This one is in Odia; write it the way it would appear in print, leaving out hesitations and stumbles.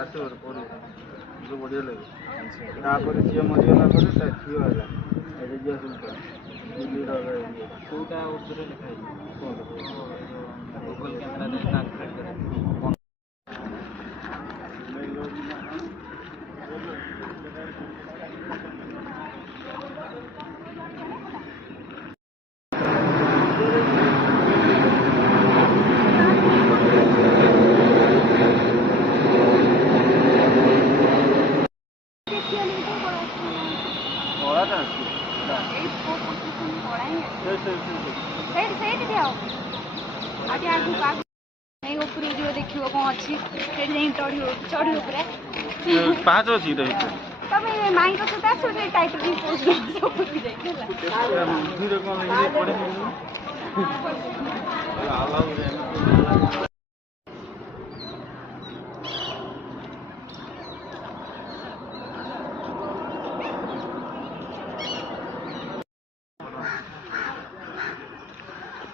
ଆସିବ ପରେ ବଢ଼ିଆ ଲାଗେ। ତାପରେ ଝିଅ ମରିଗଲା ପରେ ତା ଝିଅ ହେଲା ରେଜିଆ ସୁଲତାନ ଦିଲ୍ଲୀର କୋଉଟା ଉପରେ ଲେଖା ହେଇଛି ଗୁଗଲ କ୍ୟାମେରାରେ ଟ୍ରାନ୍ସଲେଟ୍ କରେ। देखियो कौन अच्छी चढ़ी उपरे पाँच अच्छी तबे माई को सता सो टाइटल भी पोस्ट सब कुछ जाइला